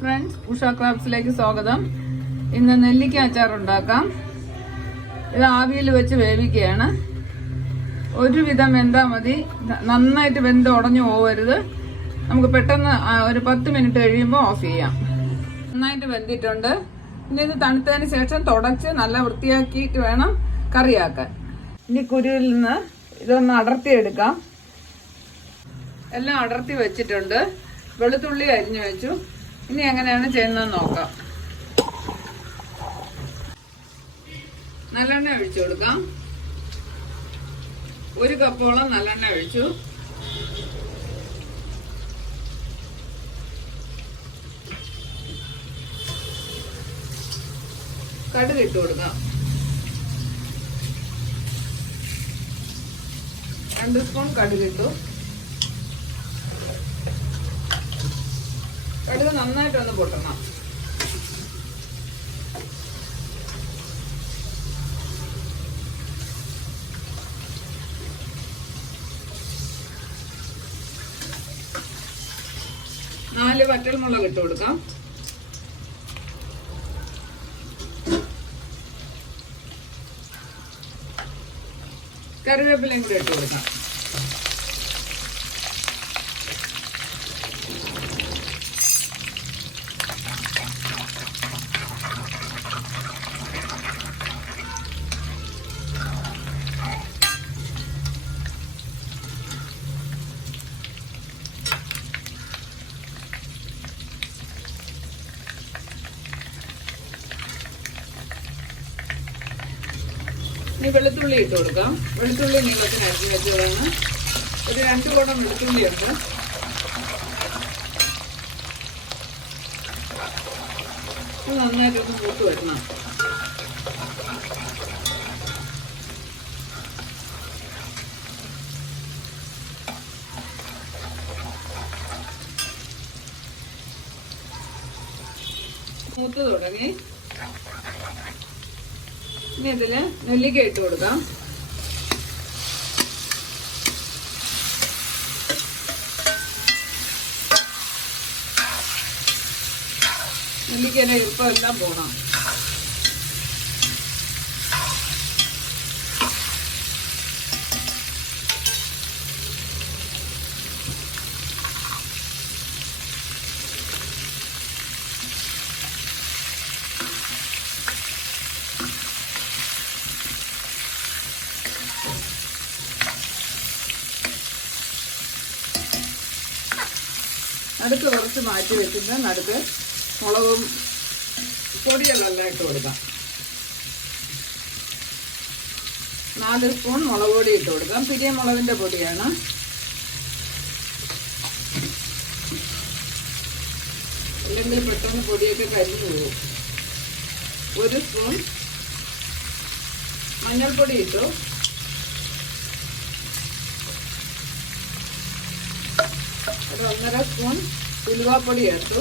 Friends, Usha ക്രാഫ്റ്റ്സിലേക്ക് സ്വാഗതം. ഇന്ന് നെല്ലിക്ക അച്ചാർ ഉണ്ടാക്കാം. ഇത് ആവിയിൽ വെച്ച് വേവിക്കുകയാണ്. ഒരുവിധം വെന്താൽ മതി, നന്നായിട്ട് വെന്ത് ഉടഞ്ഞു പോകരുത്. നമുക്ക് പെട്ടെന്ന് ഒരു 10 മിനിറ്റ് കഴിയുമ്പോൾ ഓഫ് ചെയ്യാം. നന്നായിട്ട് വെന്തിട്ടുണ്ട്. ഇനി ഇത് തണുത്തതിന് ശേഷം തുടച്ച് നല്ല വൃത്തിയാക്കിയിട്ട് വേണം കറിയാക്കാൻ. ഇനി കുരുവിൽ നിന്ന് ഇതൊന്ന് അടർത്തിയെടുക്കാം. എല്ലാം അടർത്തി വെച്ചിട്ടുണ്ട്. വെളുത്തുള്ളി അരിഞ്ഞു വെച്ചു. ഇനി എങ്ങനെയാണ് ചെയ്യുന്നത് നോക്കാം. നല്ലെണ്ണ ഒഴിച്ചു കൊടുക്കാം. 1 കപ്പോളം നല്ലെണ്ണ ഒഴിച്ചു. കടുക് ഇട്ട് കൊടുക്കാം. 2 സ്പൂൺ കടുക് ഇട്ടു. കടുക് നന്നായിട്ടൊന്ന് പൊട്ടണം. നാല് വറ്റൽമുളക് ഇട്ട് കൊടുക്കാം. കറിവേപ്പിലയും കൂടി ഇട്ട് കൊടുക്കാം. ഇനി വെളുത്തുള്ളി ഇട്ട് കൊടുക്കാം. വെളുത്തുള്ളി നീളത്തിന് അരിഞ്ഞ് വെച്ചതാണ്. ഒരു 2 കുടം വെളുത്തുള്ളിയുണ്ട്. നന്നായിട്ടൊന്ന് മൂത്ത് വെക്കണം. മൂത്ത് തുടങ്ങി. ഇനി ഇതില് നെല്ലിക്ക ഇട്ട് കൊടുക്കാം. നെല്ലിക്കയുടെ ഈർപ്പം എല്ലാം പോകണം. നടുക്ക് കുറച്ച് മാറ്റി വെച്ചിട്ട് നടുക്ക് മുളകും പൊടികളെല്ലാം ഇട്ട് കൊടുക്കാം. 4 സ്പൂൺ മുളക് പൊടി ഇട്ട് കൊടുക്കാം. പിരിയ മുളകിൻ്റെ പൊടിയാണ്. അല്ലെങ്കിൽ പെട്ടെന്ന് പൊടിയൊക്കെ കരിഞ്ഞു പോകും. 1 സ്പൂൺ മഞ്ഞൾപ്പൊടി ഇട്ടു. ഒരു 1.5 സ്പൂൺ ഉലുവാപ്പൊടി ചേർത്തു.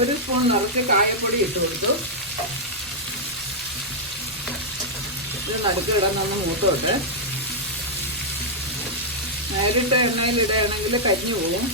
ഒരു സ്പൂൺ നിറച്ച് കായപ്പൊടി ഇട്ട് കൊടുത്തു. ഇത് നടുക്ക് ഇടാനൊന്ന് മൂത്തോട്ട്. നേരിട്ട് എണ്ണയിൽ ഇടുകയാണെങ്കിൽ കരിഞ്ഞു പോകും.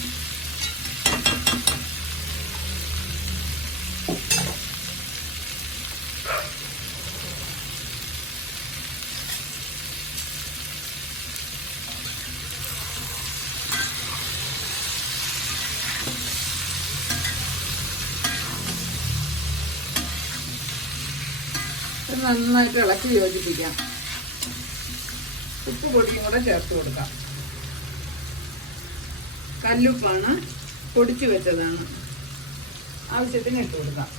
നന്നായിട്ട് ഇളക്കി യോജിപ്പിക്കാം. ഉപ്പ് പൊടിയും കൂടെ ചേർത്ത് കൊടുക്കാം. കല്ലുപ്പാണ്, പൊടിച്ചു വെച്ചതാണ്. ആവശ്യത്തിന് ഇട്ട് കൊടുക്കാം.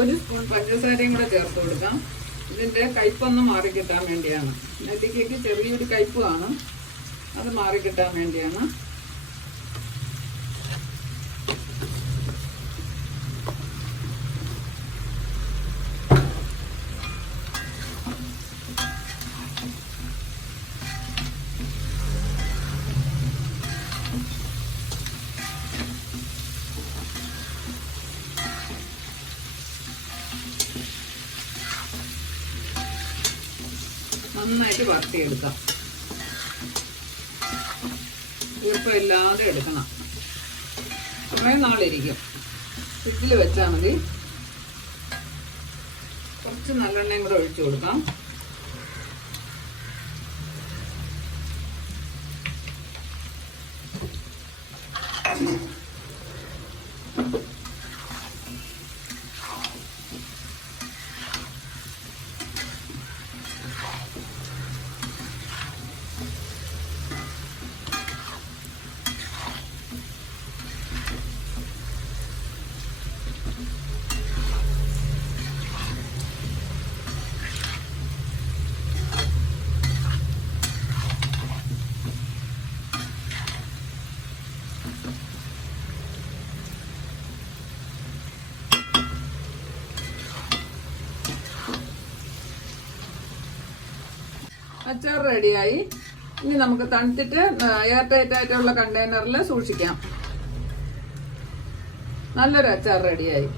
1 സ്പൂൺ പഞ്ചസാരയും കൂടെ ചേർത്ത് കൊടുക്കാം. ഇതിൻ്റെ കയ്പൊന്ന് മാറിക്കിട്ടാൻ വേണ്ടിയാണ്. നെല്ലിക്കയ്ക്ക് ചെറിയൊരു കയ്പ് കാണും, അത് മാറിക്കിട്ടാൻ വേണ്ടിയാണ്. നന്നായിട്ട് വറുത്തിയെടുക്കാം. ഈർപ്പമില്ലാതെ എടുക്കണം. കുറേ നാളിരിക്കും. ഫ്രിഡ്ജിൽ വെച്ചാൽ മതി. കുറച്ച് നല്ലെണ്ണയും കൂടെ ഒഴിച്ചു കൊടുക്കാം. അച്ചാർ റെഡിയായി. ഇനി നമുക്ക് തണുത്തിട്ട് എയർ ടൈറ്റ് ആയിട്ടുള്ള കണ്ടെയ്നറിൽ സൂക്ഷിക്കാം. നല്ലൊരു അച്ചാർ റെഡിയായി.